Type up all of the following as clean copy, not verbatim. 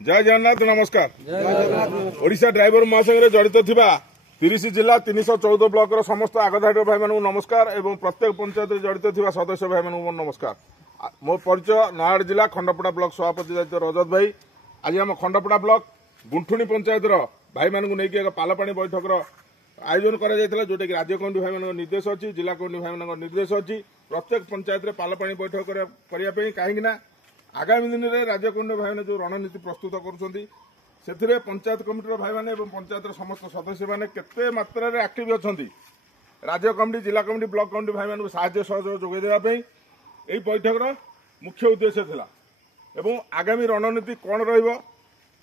जय जगन्नाथ नमस्कार। ओडिशा ड्राइवर महासंघ जड़ित थिबा 30 जिला 314 ब्लॉक समस्त आगधाड़ी भाई मान नमस्कार एवं प्रत्येक पंचायत जड़ित थिबा सदस्य भाई मान नमस्कार। मो परिचय नयागढ़ जिला खंडपड़ा ब्लॉक सभापति दायित्व रजत भाई। आज आम खंडपड़ा ब्लॉक गुंठुणी पंचायत भाई मान एक पालापानी बैठक आयोजन कर जोटा कि राज्य कमिटी भाई मान निर्देश अच्छी जिला कमिटी भाई मान निर्देश अच्छी प्रत्येक पंचायत में पालापानी बैठक करने कहीं आगामी दिन में राज्य कमिटी भाई जो रणनीति प्रस्तुत कर पंचायत कमिटी भाई मैंने पंचायत समस्त सदस्य मैंने केते मात्रा एक्टिव अच्छा राज्य कमिटी जिला कमिटी ब्लॉक कमिटी भाई मान साहाय्य सहयोग जोगाई देवाई यही बैठक मुख्य उद्देश्य था। एवं आगामी रणनीति कौन रहिबो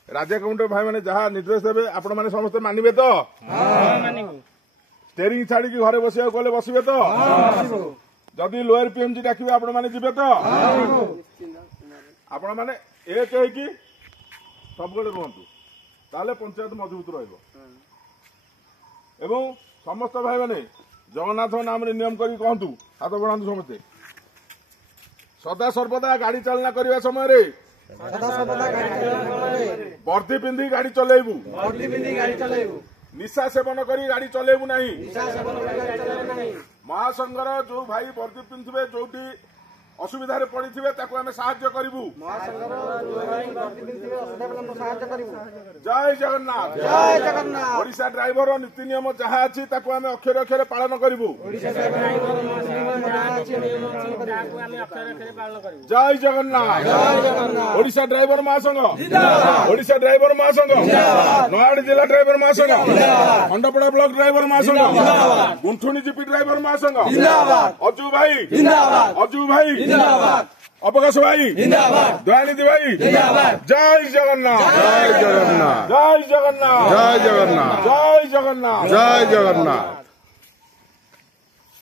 राज्य कमिटी भाई मैंने जहाँ निर्देश देवे आपण मैंने समस्ते मानिबे तो स्टेरिंग छाड़ी घरे बसिया गले बसबे तो जदि लोअर पीएमजी डाकिबे आपण मैंने जिबे तो आपण मैंने एक है सब रुहतु ताले पंचायत मजबूत रहिबो। एवं समस्त भाई मैंने जगन्नाथ नाम नियम करी कहतु हाथ बढ़ातु समस्ते सदा सर्वदा गाड़ी चालना करने समय वर्दी पिंधि गाड़ी चलेबू निशा सेवन करी गाड़ी चलेबू नहीं। महासंघर जो भाई वर्दी पिंधे जो असुविधा पड़ी थे आम साहाय्य करूँ। जय जगन्नाथ ओडिशा ड्राइवर नीति नियम जहाँ अच्छी आम अक्षर अक्षर पालन करूँ। जय जगन्नाथ ओडिशा ड्राइवर महासंघ ओडिशा ड्राइवर महासंघ नयागढ़ जिला ड्राइवर महासंघ खंडपड़ा ब्लॉक ड्राइवर महासंघ गुंठुणी जीपी ड्राइवर महासंघ अजू भाई अवकाश भाई दयानिधि भाई जय जगन्नाथ जय जगन्नाथ जय जगन्नाथ जय जगन्नाथ जय जगन्नाथ जय जगन्नाथ।